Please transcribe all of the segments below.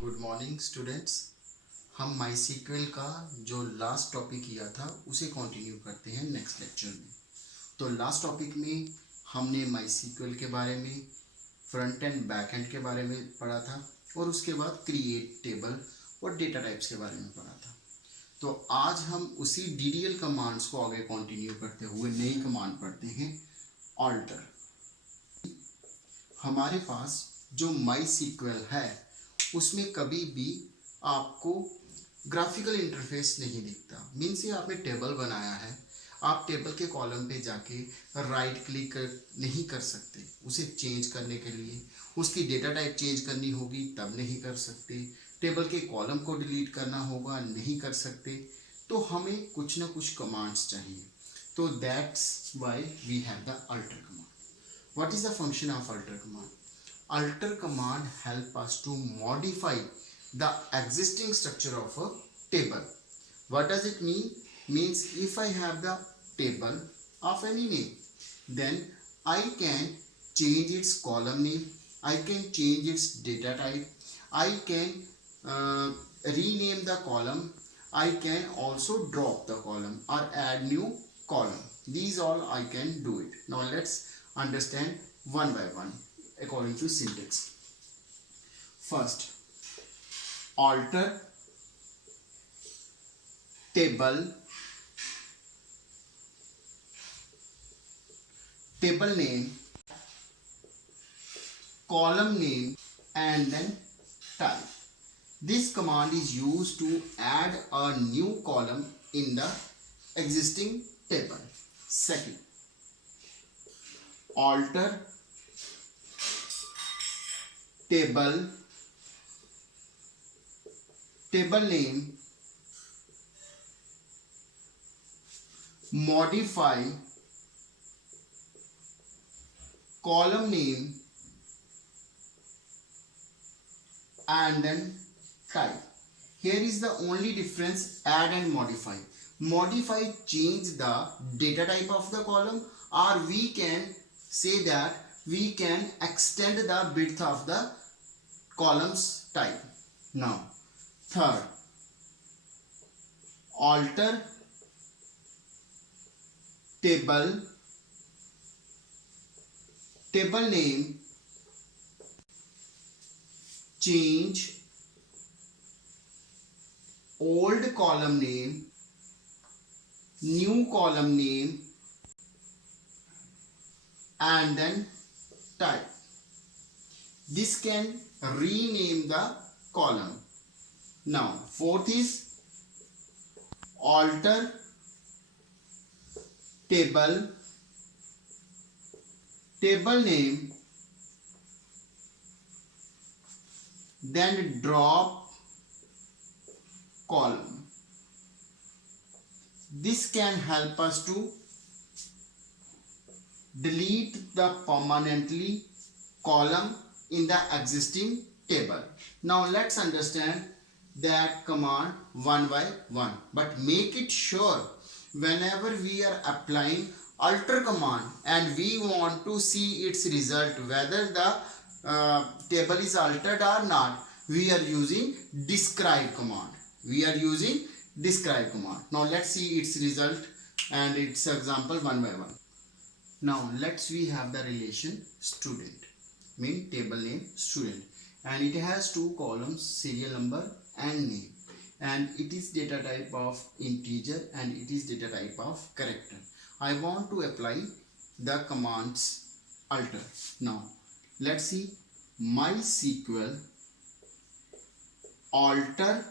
Good morning students. हम माई का जो लास्ट टॉपिक किया था उसे कंटिन्यू करते हैं नेक्स्ट लेक्चर में। तो लास्ट टॉपिक में हमने माई के बारे में, फ्रंट एंड बैक एंड के बारे में पढ़ा था और उसके बाद क्रिएट टेबल और डेटा टाइप्स के बारे में पढ़ा था। तो आज हम उसी DDL कमांड्स को आगे कंटिन्यू करते हुए नई कमांड पढ़ते हैं, ऑल्टर। हमारे पास जो माई है उसमें कभी भी आपको ग्राफिकल इंटरफेस नहीं दिखता। मीन्स ये आपने टेबल बनाया है, आप टेबल के कॉलम पे जाके राइट क्लिक नहीं कर सकते। उसे चेंज करने के लिए उसकी डेटा टाइप चेंज करनी होगी तब नहीं कर सकते। टेबल के कॉलम को डिलीट करना होगा, नहीं कर सकते। तो हमें कुछ ना कुछ कमांड्स चाहिए। तो that's why we have the alter command. What is the function of alter command? Alter command help us to modify the existing structure of a table. What does it mean? Means if I have the table of any name, then I can change its column name, I can change its data type, I can rename the column, I can also drop the column or add new column. These all I can do it. Now let's understand one by one according to syntax. First, alter table name, column name and then type. This command is used to add a new column in the existing table. Second, alter table name, modify column name and then type. Here is the only difference, add and modify. Modify change the data type of the column, or we can say that we can extend the width of the columns type. Now third, alter table name, change old column name, new column name and then type. This can rename the column. Now fourth is alter table name, then drop column. This can help us to delete the permanently column in the existing table. Now let's understand that command one by one, but make it sure whenever we are applying alter command and we want to see its result, whether the table is altered or not, we are using describe command. Now let's see its result and its example one by one. Now we have the relation student, mean table name student, and it has two columns, serial number and name, and it is data type of integer and it is data type of character. I want to apply the commands alter. Now let's see MySQL alter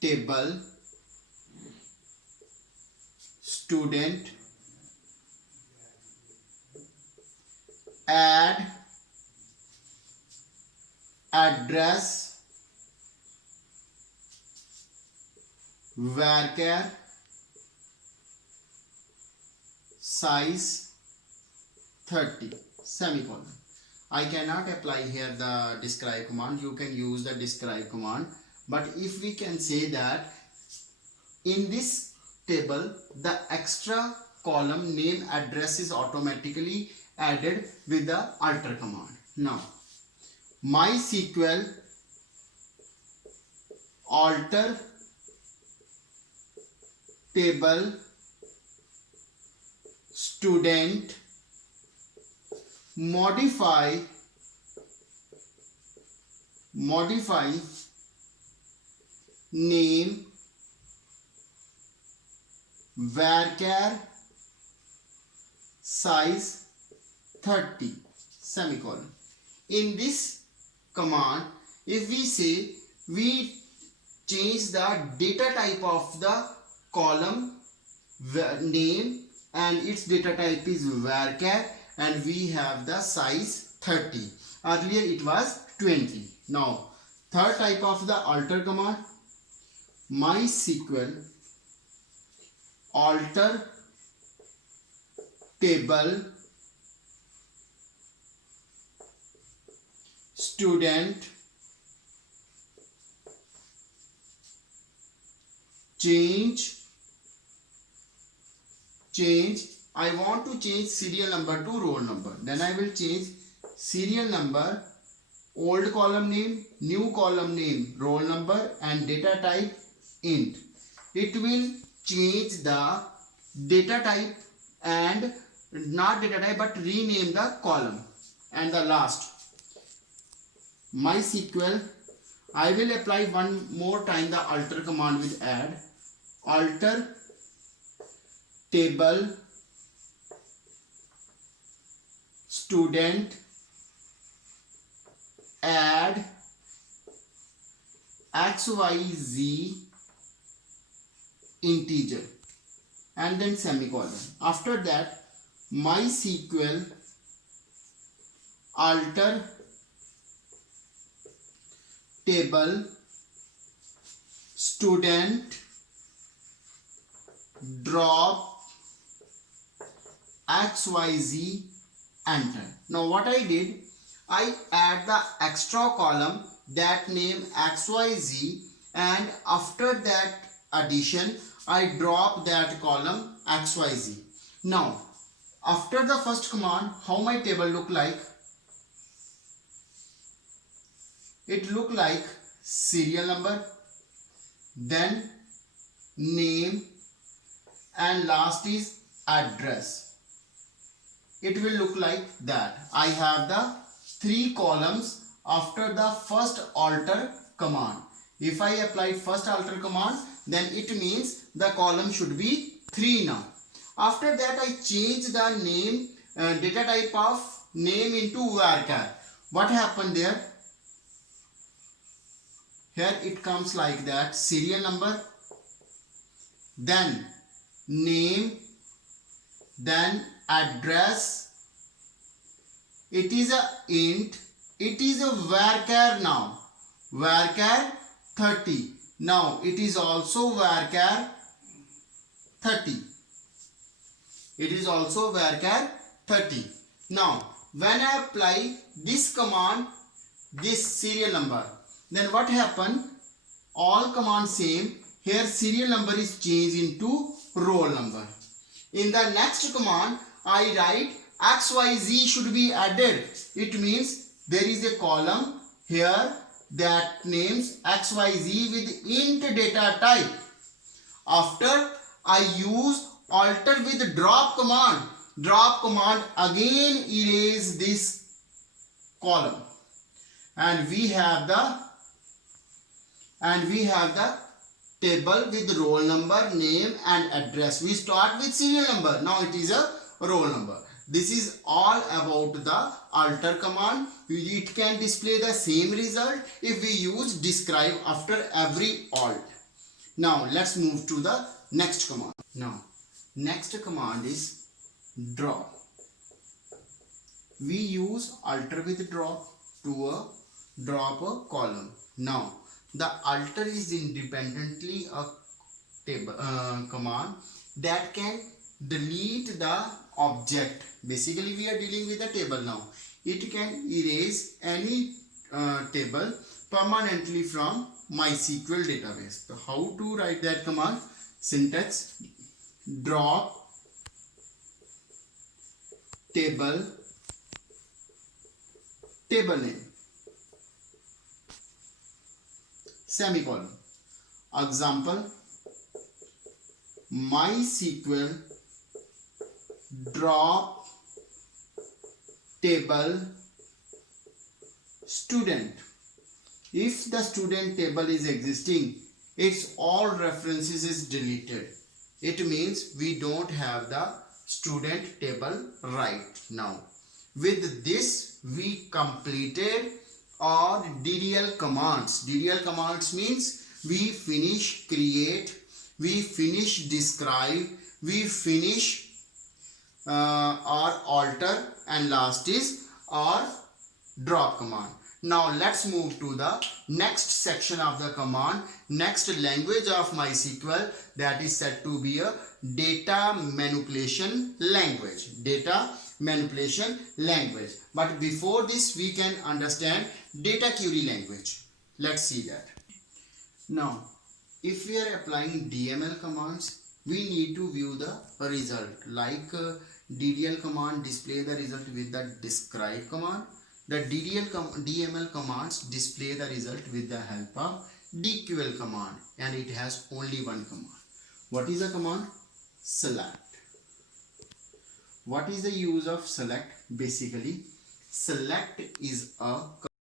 table student, add address varchar size 30 semicolon. I cannot apply here the describe command. You can use the describe command, but if we can say that in this table the extra column name address is automatically added with the alter command. Now MySQL alter table student modify name varchar size 30 semicolon. In this command, if we say we change the data type of the column name and its data type is varchar and we have the size 30. Earlier it was 20. Now third type of the alter command, MySQL alter table student change I want to change serial number to roll number. Then I will change serial number, old column name, new column name, roll number and data type int. It will change the data type and not data type but rename the column. And the last, MySQL, I will apply one more time the alter command with add. Alter table student add xyz integer and then semicolon. After that, MySQL alter table student drop xyz enter. Now what I did, I add the extra column that name xyz and after that addition I drop that column xyz. Now after the first command, how my table look like? It look like serial number, then name and last is address. It will look like that. I have the 3 columns after the first alter command. If I apply first alter command, then it means the column should be 3 now. After that I change the name data type of name into varchar. What happened there? Here it comes like that, serial number, then name, then address. It is a int, it is a varchar now, varchar 30. Now it is also varchar 30. It is also varchar 30. Now when I apply this command, this serial number, then what happen? All commands same. Here serial number is changed into roll number. In the next command, I write xyz should be added. It means there is a column here that names xyz with int data type. After I use alter with drop command. Drop command again erase this column. And we have the table with roll number, name and address. We start with serial number. Now it is a roll number. This is all about the alter command. It can display the same result if we use describe after every alt. Now let's move to the next command. Now next command is drop. We use alter with drop to drop a column. Now the alter is independently a table command that can delete the object. Basically we are dealing with a table now. It can erase any table permanently from MySQL database. So how to write that command? Syntax: drop table name. semicolon. Example, MySQL drop table student. If the student table is existing, its all references is deleted. It means we don't have the student table right now. With this, we completed our DDL commands. DDL commands means we finish create, we finish describe, we finish our alter, and last is our drop command. Now let's move to the next section of the command, next language of MySQL, that is said to be a data manipulation language. Data manipulation language. But before this, we can understand data query language. Let's see that. Now, if we are applying DML commands, we need to view the result. Like DDL command display the result with the describe command. The DML commands display the result with the help of DQL command, and it has only one command. What is the command? Select. What is the use of select? Basically, select is a